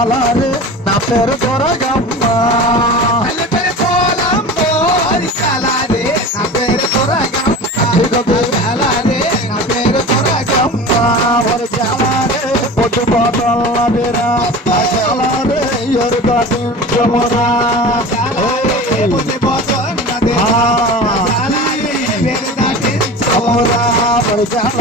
చాలారే నా పేరు దొరగమ్మ చాలారే నా పేరు దొరగమ్మ చాలారే నా పేరు దొరగమ్మ మరి చాలారే పొట్టుపోతల్లదిరా చాలారే ఎరుక తింటమురా పొద్దుపోతున్నది మరి చాలా